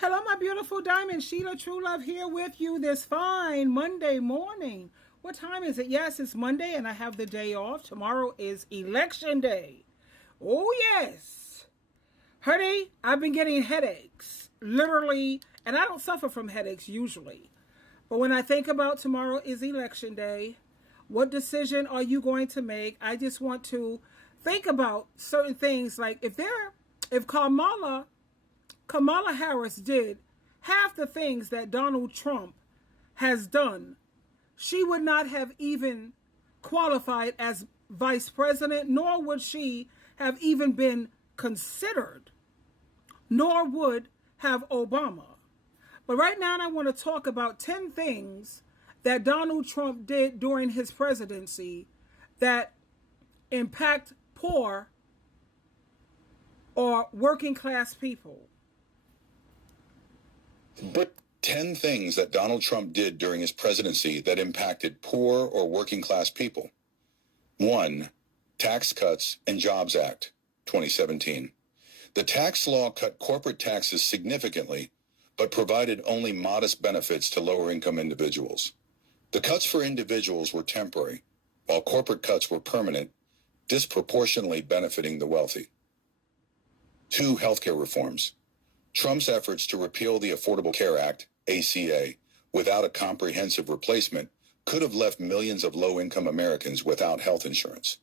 Hello, my beautiful diamond. SheilaTruelove here with you this fine Monday morning. What time is it? Yes, it's Monday and I have the day off. Tomorrow is election day. Oh, yes. Honey, I've been getting headaches. Literally, and I don't suffer from headaches usually. But when I think about tomorrow is election day, what decision are you going to make? I just want to think about certain things like if Kamala Harris did half the things that Donald Trump has done, she would not have even qualified as vice president, nor would she have even been considered, nor would have Obama. But right now, I want to talk about 10 things that Donald Trump did during his presidency that impact poor or working class people. But 10 things that Donald Trump did during his presidency that impacted poor or working class people. 1. Tax Cuts and Jobs Act, 2017. The tax law cut corporate taxes significantly, but provided only modest benefits to lower-income individuals. The cuts for individuals were temporary, while corporate cuts were permanent, disproportionately benefiting the wealthy. 2. Healthcare reforms. Trump's efforts to repeal the Affordable Care Act, ACA, without a comprehensive replacement could have left millions of low-income Americans without health insurance.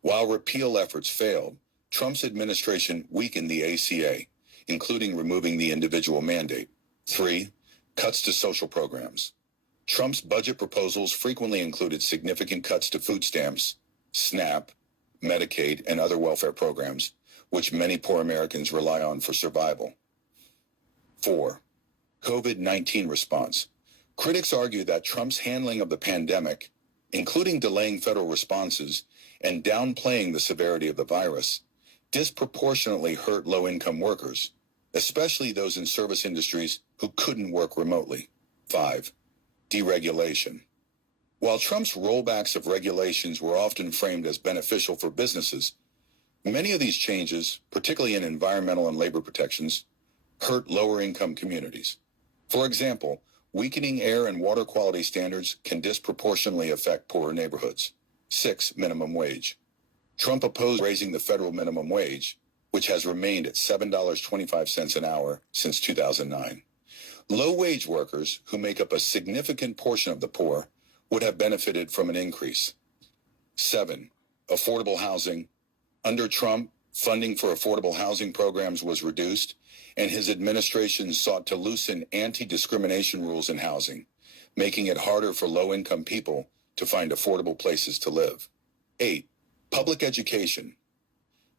While repeal efforts failed, Trump's administration weakened the ACA, including removing the individual mandate. 3. Cuts to social programs. Trump's budget proposals frequently included significant cuts to food stamps, SNAP, Medicaid, and other welfare programs, which many poor Americans rely on for survival. 4. COVID-19 response. Critics argue that Trump's handling of the pandemic, including delaying federal responses and downplaying the severity of the virus, disproportionately hurt low-income workers, especially those in service industries who couldn't work remotely. 5. Deregulation. While Trump's rollbacks of regulations were often framed as beneficial for businesses, many of these changes, particularly in environmental and labor protections, hurt lower-income communities. For example, weakening air and water quality standards can disproportionately affect poorer neighborhoods. 6. Minimum wage. Trump opposed raising the federal minimum wage, which has remained at $7.25 an hour since 2009. Low-wage workers, who make up a significant portion of the poor, would have benefited from an increase. 7. Affordable housing. Under Trump, funding for affordable housing programs was reduced, and his administration sought to loosen anti-discrimination rules in housing, making it harder for low-income people to find affordable places to live. 8. Public education.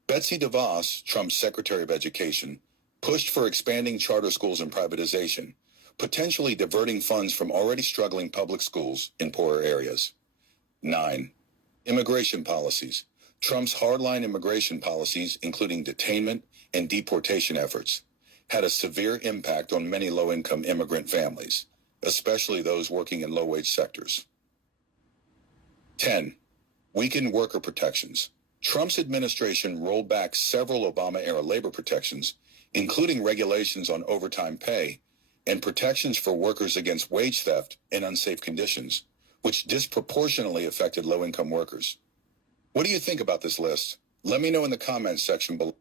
Betsy DeVos, Trump's Secretary of Education, pushed for expanding charter schools and privatization, potentially diverting funds from already struggling public schools in poorer areas. 9. Immigration policies. Trump's hardline immigration policies, including detainment and deportation efforts, had a severe impact on many low-income immigrant families, especially those working in low-wage sectors. 10. Weakened worker protections. Trump's administration rolled back several Obama-era labor protections, including regulations on overtime pay and protections for workers against wage theft and unsafe conditions, which disproportionately affected low-income workers. What do you think about this list? Let me know in the comments section below.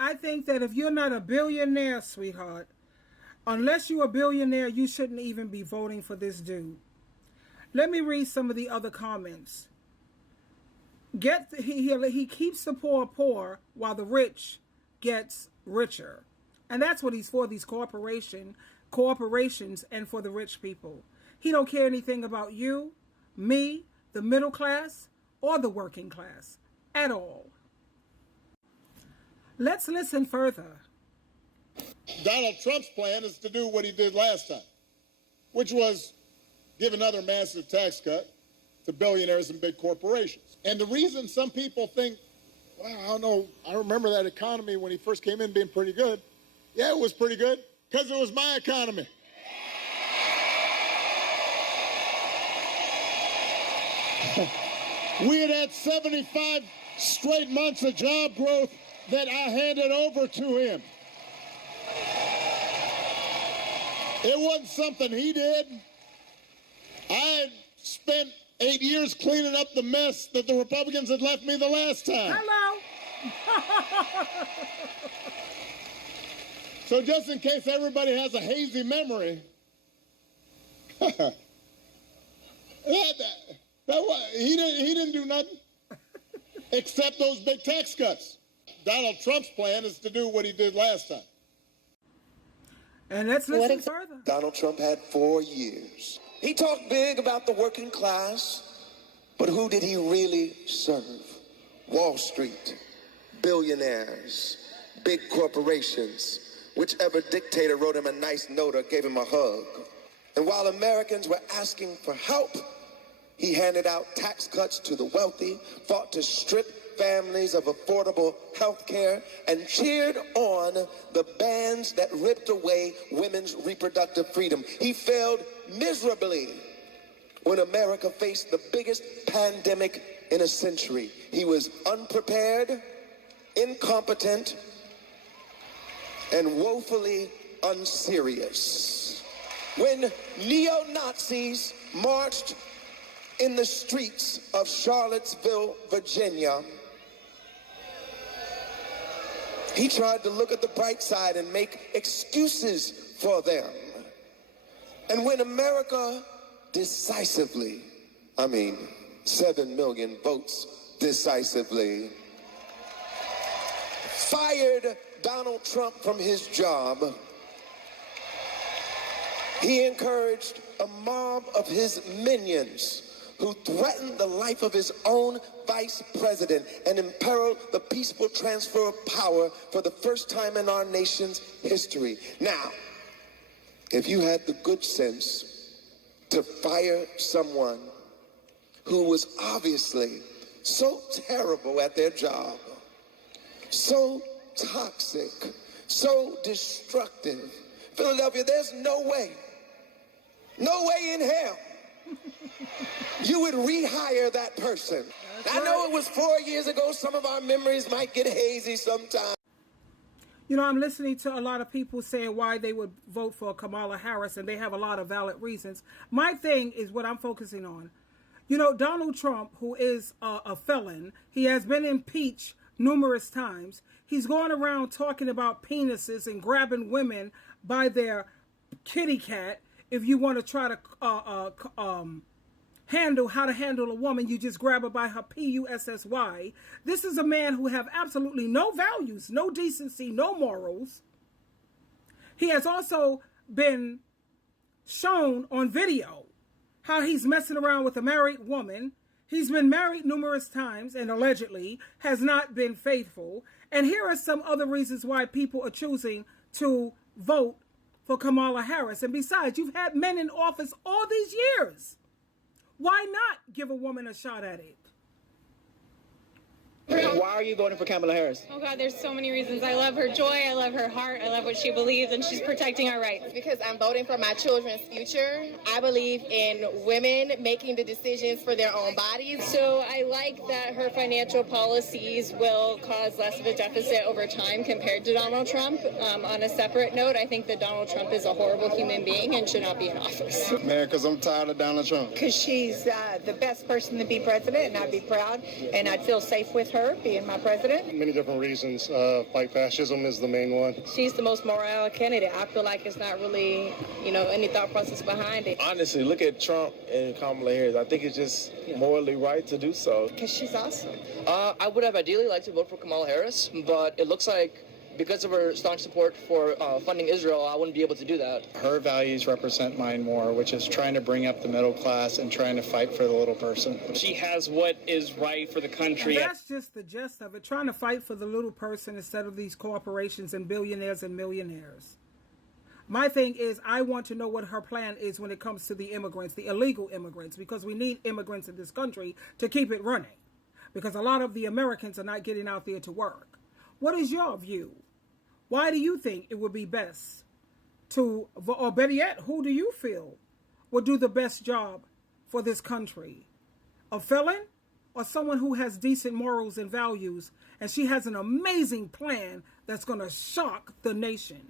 I think that if you're not a billionaire, sweetheart, unless you're a billionaire, you shouldn't even be voting for this dude. Let me read some of the other comments. He keeps the poor poor while the rich gets richer. And that's what he's for, these corporations and for the rich people. He don't care anything about you, me, the middle class, or the working class at all. Let's listen further. Donald Trump's plan is to do what he did last time, which was give another massive tax cut to billionaires and big corporations. And the reason some people think, well, I don't know, I remember that economy when he first came in being pretty good. Yeah, it was pretty good because it was my economy. We had 75 straight months of job growth that I handed over to him. It wasn't something he did. I spent 8 years cleaning up the mess that the Republicans had left me the last time. Hello. So just in case everybody has a hazy memory, he didn't do nothing except those big tax cuts. Donald Trump's plan is to do what he did last time. And let's listen further. Donald Trump had 4 years. He talked big about the working class, but who did he really serve? Wall Street, billionaires, big corporations. Whichever dictator wrote him a nice note or gave him a hug. And while Americans were asking for help, he handed out tax cuts to the wealthy, fought to strip families of affordable health care, and cheered on the bans that ripped away women's reproductive freedom. He failed miserably when America faced the biggest pandemic in a century. He was unprepared, incompetent, and woefully unserious. When neo-Nazis marched in the streets of Charlottesville, Virginia, he tried to look at the bright side and make excuses for them. And when America decisively, 7 million votes decisively, fired Donald Trump from his job, he encouraged a mob of his minions who threatened the life of his own vice president and imperiled the peaceful transfer of power for the first time in our nation's history. Now, if you had the good sense to fire someone who was obviously so terrible at their job, so toxic, so destructive, Philadelphia, there's no way in hell you would rehire that person. I know it was 4 years ago. Some of our memories might get hazy sometimes. You know, I'm listening to a lot of people saying why they would vote for Kamala Harris, and they have a lot of valid reasons. My thing is what I'm focusing on. You know, Donald Trump, who is a felon, he has been impeached numerous times. He's going around talking about penises and grabbing women by their kitty cat. If you want to try to handle how to handle a woman, you just grab her by her P-U-S-S-Y. This is a man who have absolutely no values, no decency, no morals. He has also been shown on video how he's messing around with a married woman. He's been married numerous times and allegedly has not been faithful. And here are some other reasons why people are choosing to vote for Kamala Harris. And besides, you've had men in office all these years. Why not give a woman a shot at it? Why are you voting for Kamala Harris? Oh God, there's so many reasons. I love her joy, I love her heart, I love what she believes, and she's protecting our rights. Because I'm voting for my children's future. I believe in women making the decisions for their own bodies. So I like that her financial policies will cause less of a deficit over time compared to Donald Trump. On a separate note, I think that Donald Trump is a horrible human being and should not be in office. Man, because I'm tired of Donald Trump. Because she's the best person to be president, and I'd be proud, and I'd feel safe with her being my president. Many different reasons. Fight fascism is the main one. She's the most moral candidate. I feel like it's not really, any thought process behind it. Honestly, look at Trump and Kamala Harris. I think it's just morally right to do so. Because she's awesome. I would have ideally liked to vote for Kamala Harris, but it looks like because of her staunch support for funding Israel, I wouldn't be able to do that. Her values represent mine more, which is trying to bring up the middle class and trying to fight for the little person. She has what is right for the country. And that's just the gist of it, trying to fight for the little person instead of these corporations and billionaires and millionaires. My thing is, I want to know what her plan is when it comes to the immigrants, the illegal immigrants, because we need immigrants in this country to keep it running, because a lot of the Americans are not getting out there to work. What is your view? Why do you think it would be best to, or better yet, who do you feel would do the best job for this country? A felon or someone who has decent morals and values, and she has an amazing plan that's going to shock the nation?